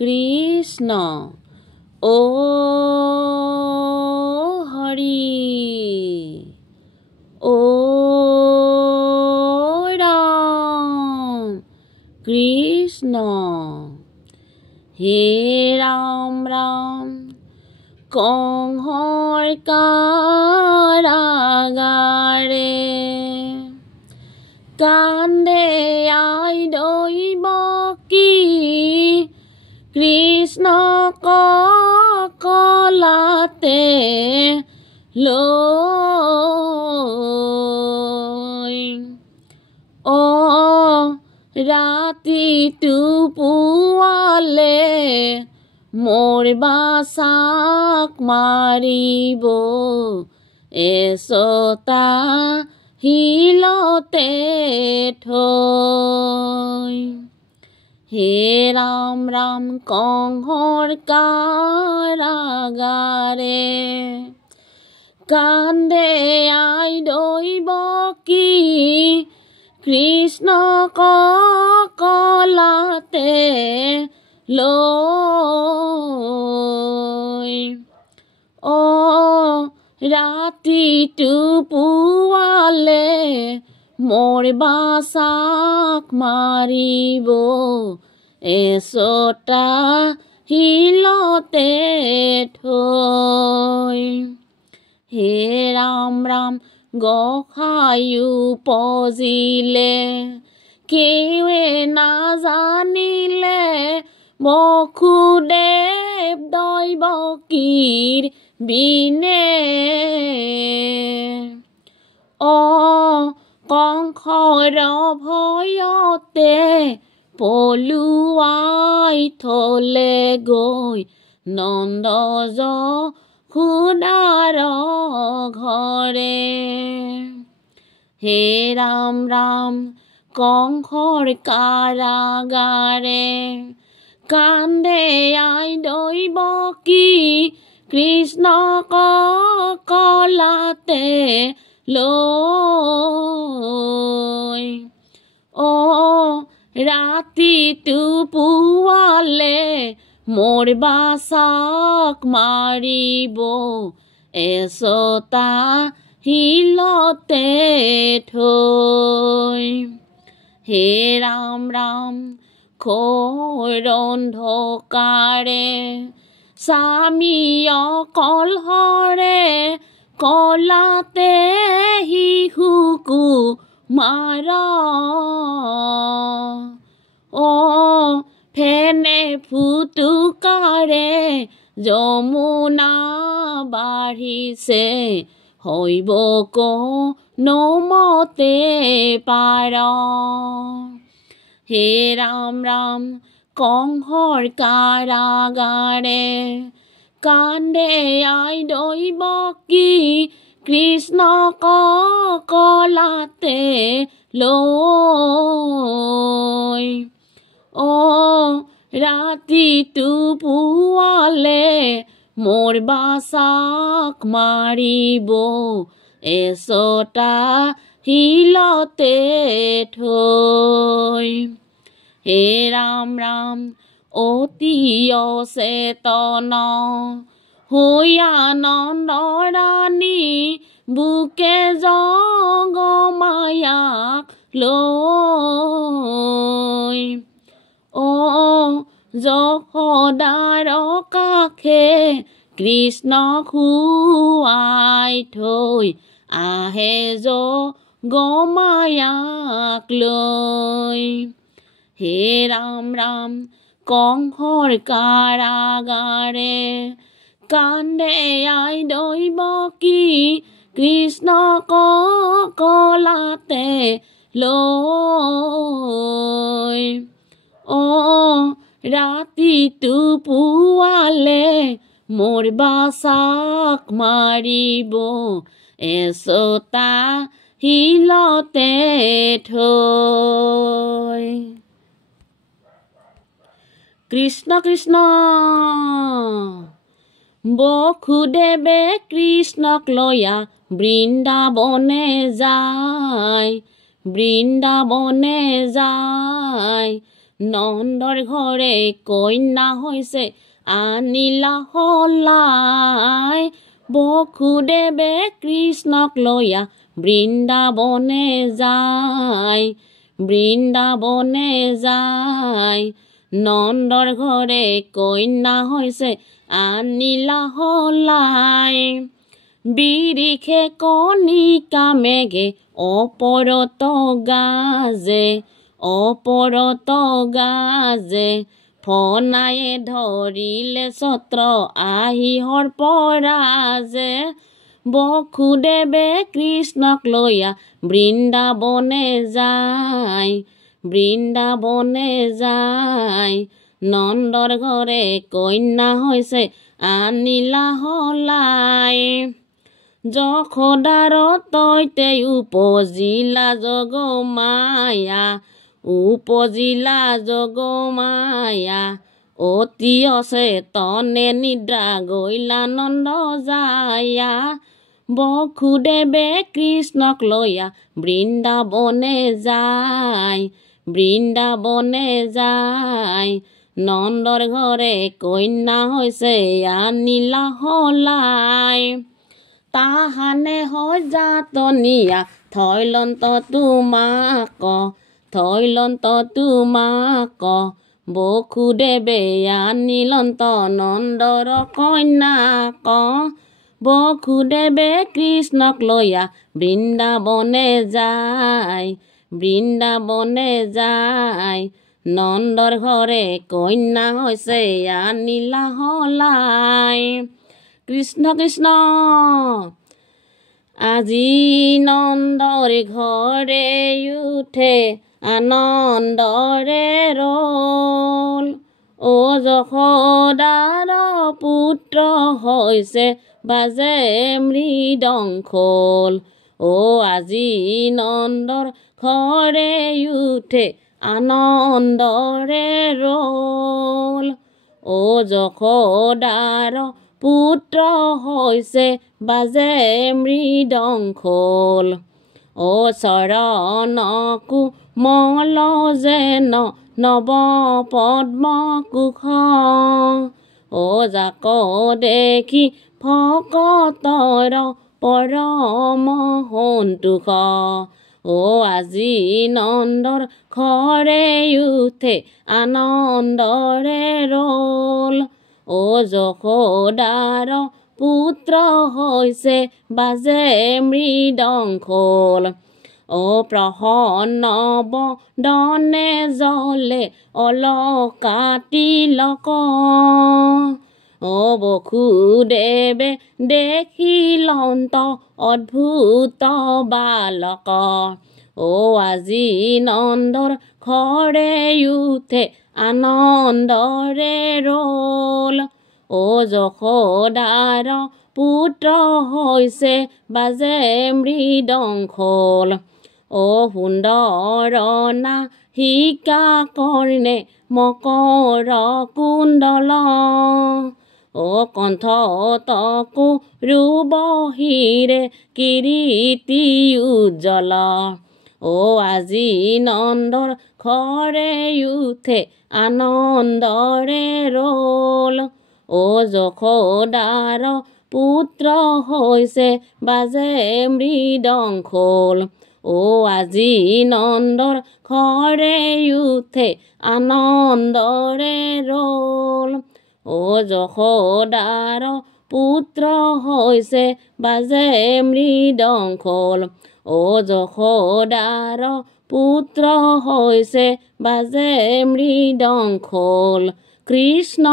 কৃষ্ণ ও হৰি ও ৰাম কৃষ্ণ হে ৰাম ৰাম কংসৰ কাৰাগাৰে কান্দে আই দৈৱকী কৃষ্ণক কলাতে লৈ অ ৰাতিটো পুৱালে মোৰ বাচাক মাৰিব এচটা শিলতে থৈ হে ৰাম ৰাম কংসৰ কাৰাগাৰে কান্দে আই দৈৱকী কৃষ্ণক কলাতে লৈ অ ৰাতিটো পুৱালে মোৰ বাচাক মাৰিব এচটা শিলতে থৈ হে ৰাম ৰাম গোসাঁইও পজিলে কেৱে নাজানিলে বসুদেৱ দৈৱকীৰ বিনে অ কংসৰ ভয়তে পলুৱাই থলে গৈ নন্দ যশোদাৰ ঘৰে হে ৰাম ৰাম কংসৰ কাৰাগাৰে কান্দে আই দৈৱকী কৃষ্ণক কলাতে লৈ অ ৰাতিটো পুৱালে মোৰ বাচাক মাৰিব এচটা শিলতে থৈ হে ৰাম ৰাম ঘোৰ অন্ধকাৰে স্বামী অকলহৰে কলাতে শিশুকো মাৰ অ ফেনে ফুটুকাৰে যমুনা বাঢ়িছে হৈব কোনোমতে পাৰ হে ৰাম ৰাম কংসৰ কাৰাগাৰে কান্দে আই দৈৱকী কৃষ্ণক কলাতে লৈ অ ৰাতিটো পুৱালে মোৰ বাচাক মাৰিব এচটা শিলতে থৈ হে ৰাম ৰাম অতি অচেতন হৈ আনন্দ ৰাণী বুকে জগমায়াক লৈ অ যশোদাৰ কাষে কৃষ্ণক শুৱাই থৈ আহে জগমায়াক লৈ হে ৰাম ৰাম কংসৰ কাৰাগাৰে কান্দে আই দৈৱকী কৃষ্ণক কলাতে লৈ অ ৰাতিটো পুৱালে মোৰ বাচাক মাৰিব এচটা শিলতে থৈ কৃষ্ণ কৃষ্ণ বসুদেৱে কৃষ্ণক লয়া বৃন্দাবনে যায় নন্দৰ ঘৰে কন্যা হৈছে আনিলা সলাই। বসুদেৱে কৃষ্ণক লৈয়া বৃন্দাবনে যায়, বৃন্দাবনে যায়। নন্দৰ ঘৰে কন্যা হৈছে আনিলা সলাই। বিৰিখে কণিকা মেঘে অপৰত গাজে, অপৰত গাজে। ফনায়ে ধৰিলে ছত্ৰ আহি সৰ্পৰাজে। বসুদেৱে কৃষ্ণক লৈয়া বৃন্দাবনে যায়, বৃন্দাবনে যায়। নন্দৰ ঘৰে কন্যা হৈছে আনিলা সলাই। যশোদাৰ তৈতে উপজিলা যোগমায়া, উপজিলা যোগমায়া। অতি অচেতনে নিদ্ৰা গইলা নন্দ যায়া। বসুদেৱে কৃষ্ণক লৈয়া বৃন্দাবনে যায়, বৃন্দাবনে যায়। নন্দৰ ঘৰে কন্যা হৈছে আনিলা সলাই। তাহানে সজাতনিয়া থৈলন্ত তোমাক, থৈলন্ত তোমাক। বসুদেৱে আনিলন্ত নন্দৰ কন্যাক। বসুদেৱে কৃষ্ণক লৈয়া বৃন্দাবনে যায়, বৃন্দাবনে যায়। নন্দৰ ঘৰে কন্যা হৈছে আনিলা সলাই। কৃষ্ণ কৃষ্ণ। আজি নন্দৰ ঘৰে উঠে আনন্দৰে ৰল। অ যশোদাৰ পুত্ৰ হৈছে বাজে মৃদংখল। অ আজি নন্দৰ ঘৰে উঠে আনন্দৰে ৰল। অ যশোদাৰ পুত্ৰ হৈছে বাজে মৃদংখল। অ চৰণ কোমল যেন নৱ পদ্ম কুশ। অ যাক দেখি ভকতৰ পৰম সন্তোষ। অ আজি নন্দৰ ঘৰে উঠে আনন্দৰে ৰল। অ যশোদাৰ পুত্ৰ হৈছে বাজে মৃদংখল। অ প্ৰসন্ন বদনে জলে অলকা তিলক। অ বসুদেৱে দেখিলন্ত অদ্ভুত বালক। অ আজি নন্দৰ ঘৰে উঠে আনন্দৰে ৰল। অ যশোদাৰ পুত্ৰ হৈছে বাজে মৃদংখল। অ সুন্দৰ নাসিকা কৰ্ণে মকৰ কুণ্ডল। অ কণ্ঠত কৌৰৱ শিৰে কিৰীটি উজ্জ্বল। অ আজি নন্দৰ ঘৰে উঠে আনন্দৰে ৰল। অ যশোদাৰ পুত্ৰ হৈছে বাজে মৃদংখল। অ আজি নন্দৰ ঘৰে উঠে আনন্দৰে ৰল। অ যশোদাৰ পুত্ৰ হৈছে বাজে মৃদংখল। অ যশোদাৰ পুত্ৰ হৈছে বাজে মৃদংখল। কৃষ্ণ।